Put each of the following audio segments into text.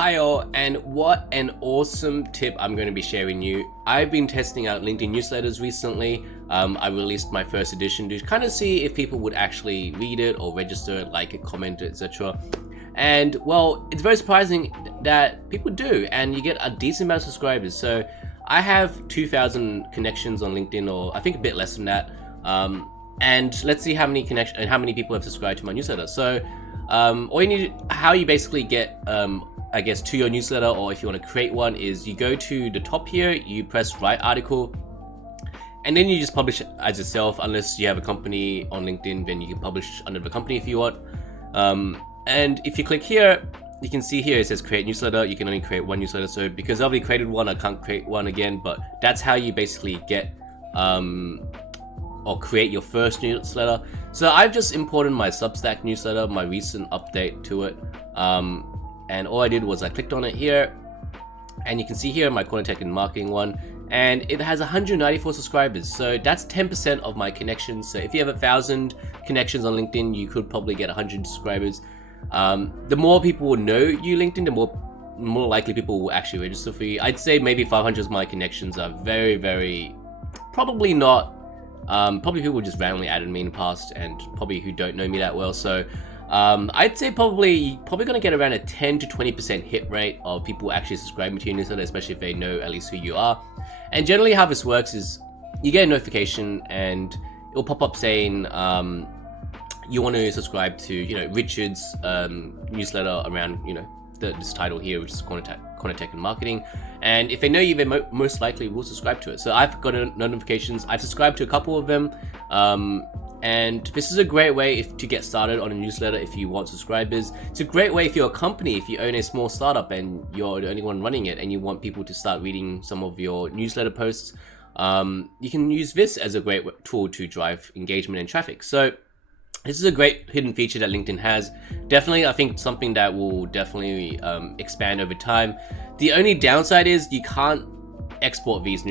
Hi all, and what an awesome tip I'm going to be sharing you. I've been testing out LinkedIn newsletters recently. I released my first edition to kind of see if people would actually read it or register it, like it, comment it, etc. And well, it's very surprising that people do, and you get a decent amount of subscribers. So I have 2,000 connections on LinkedIn, or I think a bit less than that. And let's see how many connections and how many people have subscribed to my newsletter. So all you need, how you basically get I guess to your newsletter, or if you want to create one, is you go to the top here, you press write article, and then you just publish it as yourself. Unless you have a company on LinkedIn, then you can publish under the company if you want. And if you click here, you can see here it says create newsletter. You can only create one newsletter. So because I've already created one, I can't create one again, but that's how you basically get or create your first newsletter. So I've just imported my Substack newsletter, my recent update to it. And all I did was I clicked on it here, and you can see here my Corner Tech and Marketing one, and it has 194 subscribers. So that's 10% of my connections. So if you have 1,000 connections on LinkedIn, you could probably get 100 subscribers. The more people will know you LinkedIn, the more likely people will actually register for you. I'd say maybe 500 of my connections are very probably not. Probably people just randomly added me in the past, and probably who don't know me that well. So I'd say probably gonna get around a 10 to 20% hit rate of people actually subscribing to your newsletter, especially if they know at least who you are. And generally how this works is you get a notification and it'll pop up saying you want to subscribe to Richard's newsletter around this title here, which is Corner Tech and Marketing. And if they know you, they most likely will subscribe to it. So I've got notifications. I've subscribed to a couple of them. And this is a great way to get started on a newsletter if you want subscribers. It's a great way if you're a company, if you own a small startup and you're the only one running it and you want people to start reading some of your newsletter posts. You can use this as a great tool to drive engagement and traffic. So this is a great hidden feature that LinkedIn has. Definitely, I think something that will definitely expand over time. The only downside is you can't export these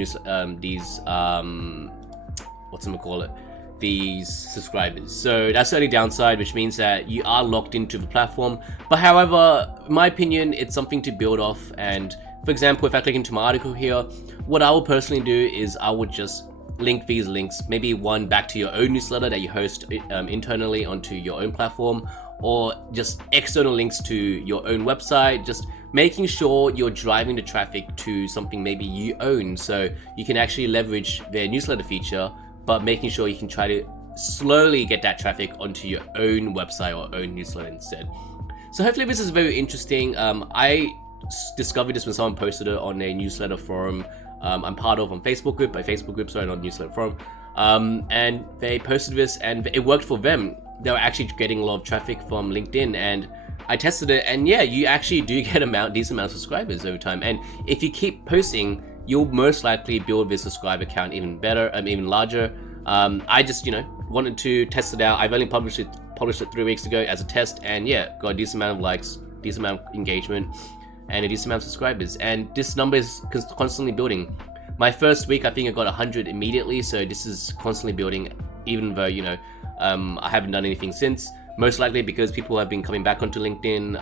these subscribers. So that's the only downside, which means that you are locked into the platform. But however, in my opinion, it's something to build off. And for example, if I click into my article here, what I will personally do is I would just link these links, maybe one back to your own newsletter that you host internally onto your own platform, or just external links to your own website, just making sure you're driving the traffic to something maybe you own, so you can actually leverage their newsletter feature, but making sure you can try to slowly get that traffic onto your own website or own newsletter instead. So hopefully this is very interesting. I discovered this when someone posted it on a newsletter forum I'm part of on Facebook group, not newsletter forum. And they posted this and it worked for them. They were actually getting a lot of traffic from LinkedIn, and I tested it, and yeah, you actually do get a decent amount of subscribers over time. And if you keep posting, you'll most likely build this subscriber count even better, even larger. I just, wanted to test it out. I've only published it 3 weeks ago as a test, and yeah, got a decent amount of likes, decent amount of engagement, and a decent amount of subscribers. And this number is constantly building. My first week, I think I got 100 immediately, so this is constantly building, even though, I haven't done anything since. Most likely because people have been coming back onto LinkedIn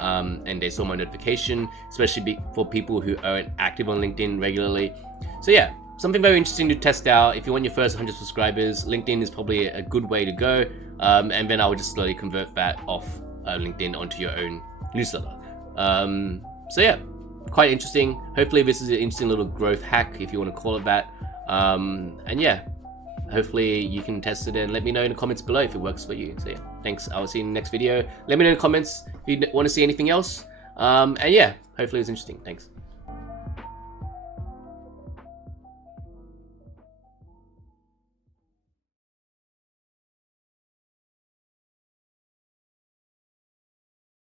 and they saw my notification, especially for people who aren't active on LinkedIn regularly. So yeah, something very interesting to test out. If you want your first 100 subscribers, LinkedIn is probably a good way to go. And then I would just slowly convert that off LinkedIn onto your own newsletter. So yeah, quite interesting. Hopefully this is an interesting little growth hack, if you want to call it that. And yeah, hopefully you can test it and let me know in the comments below if it works for you. So yeah, thanks. I will see you in the next video. Let me know in the comments if you want to see anything else. And yeah, hopefully it was interesting. Thanks.